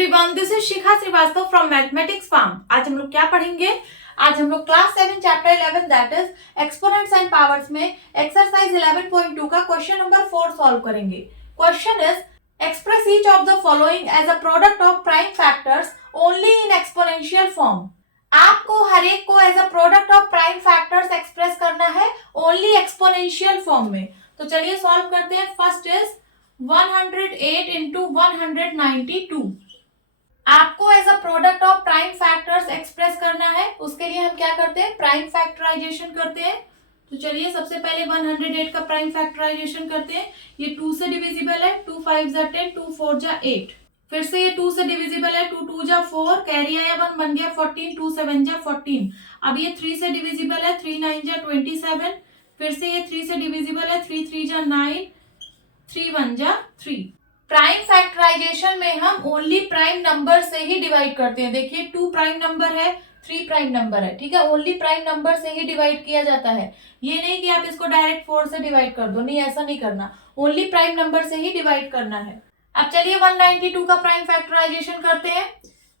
Everyone, this is Shikha Shrivastava from mathematics farm. आज हम लोग क्या पढ़ेंगे? आज हम लोग class 7 chapter 11 that is exponents and powers में एक्सरसाइज 11.2 का क्वेश्चन नंबर 4 सॉल्व करेंगे। Question is express each of the following as a product of prime factors only in exponential form. आपको हर एक को as a product of prime factors express करना है only exponential form में। तो चलिए सॉल्व करते हैं। फर्स्ट इज 108 into 192 आपको as a product of prime factors express करना है। उसके लिए हम क्या करते हैं? प्राइम फैक्टराइजेशन करते हैं। तो चलिए सबसे पहले 108 का प्राइम फैक्टराइजेशन करते हैं। ये 2 से डिविजिबल है, 2 5 जा 10, 2 4 जा 8। फिर से ये 2 से डिविजिबल है, 2 2 जा 4, कैरी आया 1 बन गया 14, 2 7 जा 14। अब ये 3 से डिविजिबल है, 3 9 जा 27। फिर से ये 3 से डिविजिबल है, 3 3 जा 9, 3 1 जा 3। प्राइम फैक्टराइजेशन में हम ओनली प्राइम नंबर से ही डिवाइड करते हैं। देखिए 2 प्राइम नंबर है, 3 प्राइम नंबर है, ठीक है। ओनली प्राइम नंबर से ही डिवाइड किया जाता है। ये नहीं कि आप इसको डायरेक्ट 4 से डिवाइड कर दो, नहीं, ऐसा नहीं करना। ओनली प्राइम नंबर से ही डिवाइड करना है। अब चलिए 192 का प्राइम फैक्टराइजेशन करते हैं।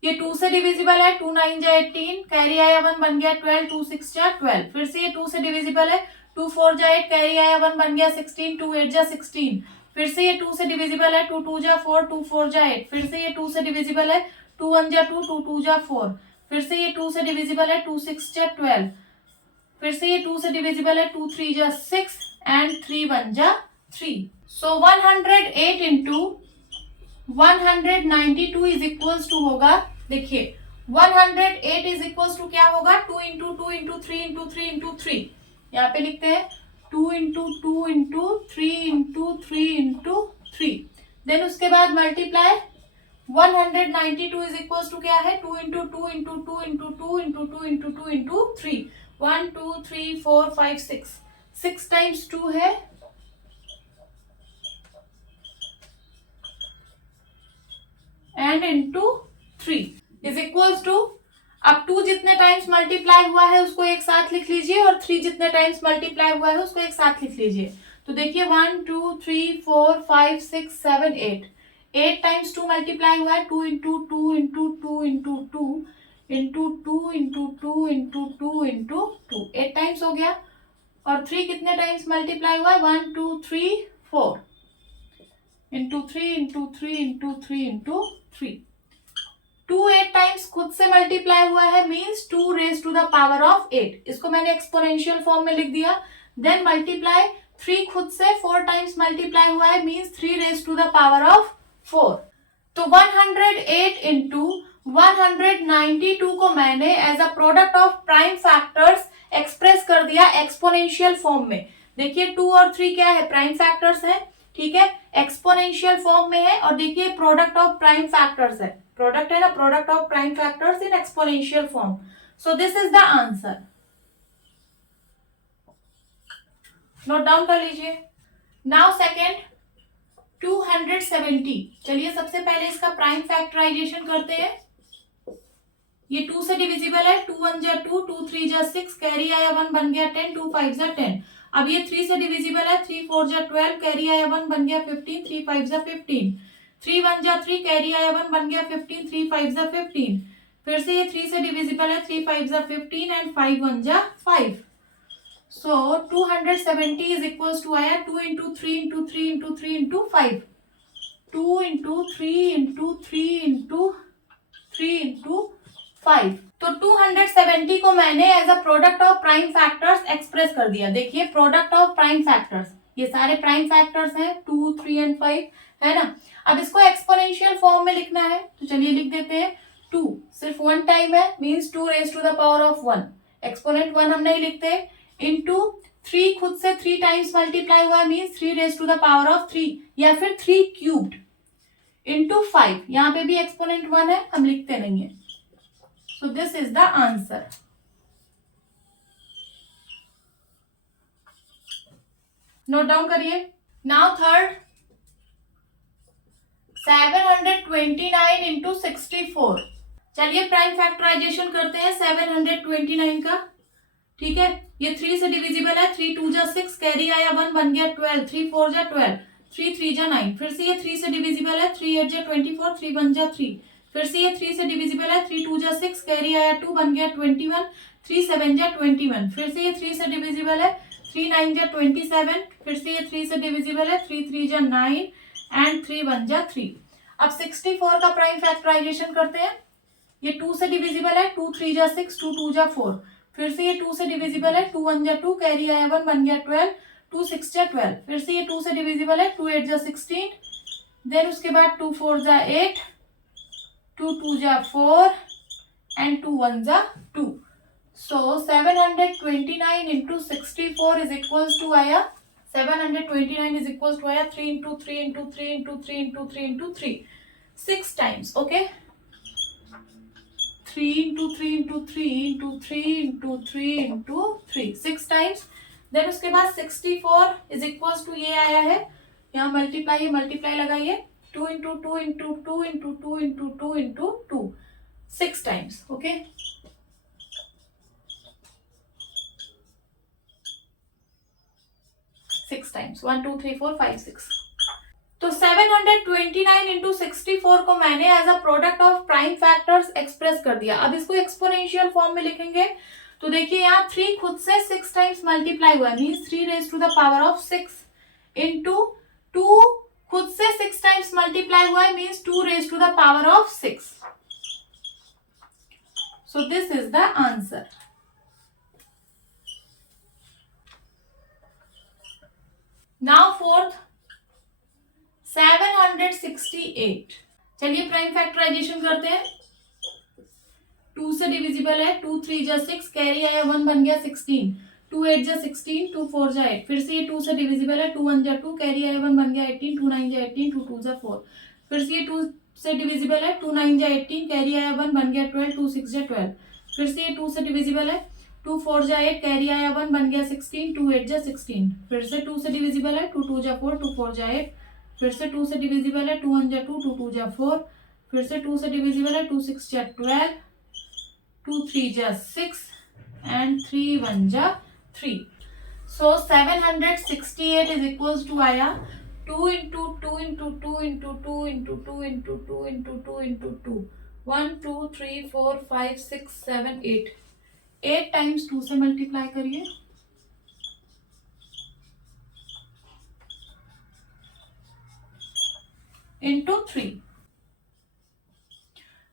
ये 2 से डिविजिबल है, 2 9 जा 18, कैरी आया 1 बन गया 12, 2 6 जा 12। फिर से ये 2 से डिविजिबल है, 2 4 जा 8, कैरी आया 1 बन गया 16, 2 8 जा 16। फिर से ये 2 से डिविजिबल है, 2 2 जा 4, 2 4 जा 8। फिर से ये 2 से डिविजिबल है, 2 1 जा 2, 2 2 जा 4। फिर से ये 2 से डिविजिबल है, 2 6 जा 12। फिर से ये 2 से डिविजिबल है, 2 3 जा 6 एंड 3 1 जा 3। सो 108 इंटू 192 इज इक्वल्स टू होगा, देखिए 108 इज इक्वल्स टू क्या होगा? 2 इंटू 2 इंटू 3 इंटू 3 इंटू 3। यहाँ पे लिखते हैं 2 into 2 into 3 into 3 into 3। Then उसके बाद मल्टीप्लाई 192 इज इक्वल्स टू क्या है? 2 into 2 into 2 into 2 into 2 into 2 into 3। 1 2 3 4 5 6, 6 times 2 है and into 3 is equals to, अब 2 जितने टाइम्स मल्टीप्लाई हुआ है उसको एक साथ लिख लीजिए और 3 जितने टाइम्स मल्टीप्लाई हुआ है उसको एक साथ लिख लीजिए। तो देखिए 1 2 3 4 5 6 7 8, 8 टाइम्स 2 मल्टीप्लाई हुआ है, 2 into 2 into 2 into 2 into 2 into 2 into 2 into 2, 8 times हो गया। और 3 कितने टाइम्स मल्टीप्लाई हुआ है? 1 2 3 4 into 3 into 3 into 3 into 3। 2 8 times खुद से मल्टीप्लाई हुआ है, means 2 raise to the power of 8। इसको मैंने एक्सपोनेंशियल फॉर्म में लिख दिया। देन मल्टीप्लाई 3 खुद से 4 टाइम्स मल्टीप्लाई हुआ है, means 3 raise to the power of 4। तो 108 इंटू 192 को मैंने as a product of prime factors express कर दिया एक्सपोनेंशियल फॉर्म में। देखिए 2 और 3 क्या है? प्राइम फैक्टर्स है, ठीक है, एक्सपोनेंशियल फॉर्म में है। और देखिए प्रोडक्ट ऑफ प्राइम फैक्टर्स है, प्रोडक्ट है ना, product of prime factors in exponential form. So this is the answer. Note down कर लीजिए। Now second 270। चलिए सबसे पहले इसका प्राइम फैक्टराइजेशन करते हैं। ये 2 से डिविजिबल है, 2 1 जा 2, 2 3 जा 6, कैरी आया 1 बन गया 10, 2 5 जा 10। अब ये 3 से डिविजिबल है, 3 4 जा 12, कैरी आया 1 बन गया 15, 3 5 जा 15। 3 1 जा 3, कैरी आया 1 बन गया 15, 3 5 जा 15। फिर से ये 3 से डिविजिबल है, 3 5 जा 15 एंड 5 1 जा 5। सो 270 इज इक्वल्स टू आया 2 into 3 into 3 into 3 into 5, 2 into 3 into 3 into 3 into 5। तो 270 को मैंने as a product of prime factors express कर दिया। देखिए प्रोडक्ट ऑफ प्राइम फैक्टर्स, ये सारे प्राइम फैक्टर्स हैं 2 3 एंड 5, है ना। अब इसको एक्सपोनेंशियल फॉर्म में लिखना है, तो चलिए लिख देते हैं। 2 सिर्फ 1 टाइम है, means 2 raise to the power of 1। Exponent 1 हम नहीं लिखते। इंटू 3 खुद से 3 टाइम्स मल्टीप्लाई हुआ, means 3 raise to the power of 3 या फिर 3 क्यूब्ड। इंटू 5, यहाँ पे भी एक्सपोनेंट 1 है, हम लिखते नहीं है। So this is the answer. Note down करिए। Now third 729 into 64। चलिए प्राइम फैक्टराइजेशन करते हैं 729 का, ठीक है। ये 3 से डिविजिबल है, 3 2 जा 6, कैरी आया 1 बन गया 12, 3 4 जा 12, 3 3 जा 9। फिर से ये 3 से डिविजिबल है, 3 8 जा 24, 3 1 जा 3, फिर से ये 3 से डिविजिबल है, 3 2 जा 6, कैरी आया 2, बन गया 21, 3 7 जा 21। फिर से ये 3 से डिविजिबल है, 3 9 जा 27। फिर से ये 3 से डिविजिबल है, 3 3 जा 9 एंड 3 1 जा 3। अब 64 का प्राइम फैक्टराइजेशन करते हैं। ये 2 से डिविजिबल है, 2 3 जा 6, 2 2 जा 4। फिर से ये 2 से डिविजिबल है, 2 1 जा 2, कैरी आया 1, बन गया 12, 2 6 जा 12। फिर से ये 2 से डिविजिबल है, 2 8 जा 16, देन उसके बाद 2 4 जा 8, 2 2 जा 4 एंड 2 1 जा 2। सो 729 into 64 is equals to आया 729 is equals to आया 3 into 3 into 3 into 3 into 3 into 3 6 times. Okay, 3 into 3 into 3 into 3 into 3 into 3 6 times. Then उसके बाद 64 is equals to ये आया है, यहाँ मल्टीप्लाई लगाइए, 2 into 2 into 2 into 2 into 2 into 2 6 times. Okay, six times, 1 2 3 4 5 6। तो 729 इंटू 64 को मैंने as a product of prime factors express कर दिया। अब इसको एक्सपोनेंशियल फॉर्म में लिखेंगे तो देखिए यहाँ 3 खुद से 6 टाइम्स मल्टीप्लाई हुआ, means 3 raise to the power of 6 into 2 खुद से 6 टाइम्स मल्टीप्लाई हुआ है, means 2 raise to the power of 6। So this is the answer. Now fourth 768। चलिए प्राइम फैक्टराइजेशन करते हैं। 2 से डिविजिबल है, 2 3 जा 6, कैरी आया 1, बन गया 16, 2 8 जा 16, 2 4 जा 8। फिर से ये 2 से डिविजिबल है, 2 1 जा 2, कैरी आया 1, बन गया 18, 2 9 जा 18, 2 2 जा 4। फिर से ये 2 से डिविजिबल है, 2 9 जा 18, कैरी आया 1, बन गया 12, 2 6 जा 12। फिर से ये 2 से डिविजिबल है, 2 4 जा 8, कैरी आया 1, बन गया 16, 2 8 जा 16। फिर से 2 से डिविजिबल है, 2 2 जा 4, 2 4 जा 8। फिर से 2 से डिविजिबल है, 2 1 जा 2, 2 2 जा 4। फिर से 2 से डिविजिबल है, 2 6 जा 12, 2 3 जा 6 एंड 3 1 जा 3। सो 768 इज इक्वल्स टू आया 2 into 2 into 2 into 2 into 2 into 2 into 2 into 2, 1 2 3 4 5 6 7 8। 8 times 2 से मल्टीप्लाई करिए, इंटू 3।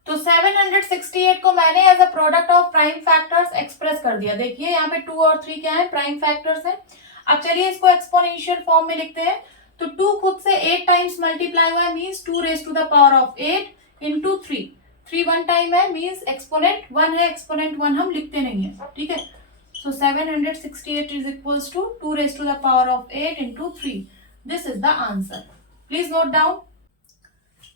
तो 768 को मैंने as a product of prime factors express कर दिया। देखिए यहाँ पे 2 और 3 क्या है, प्राइम फैक्टर्स है। अब चलिए इसको एक्सपोनेंशियल फॉर्म में लिखते हैं। तो 2 खुद से 8 टाइम्स मल्टीप्लाई हुआ है, means 2 raise to the power of 8 into 3। 3 1 time है, मींस एक्सपोनेंट 1 है, एक्सपोनेंट 1 हम लिखते नहीं है, ठीक है। So 768 is equals to 2 raise to the power of 8 into 3। This is the answer. Please note down.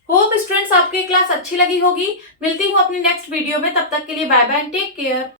Hope students आपकी क्लास अच्छी लगी होगी। मिलती हूँ अपनी नेक्स्ट वीडियो में, तब तक के लिए bye bye and take care.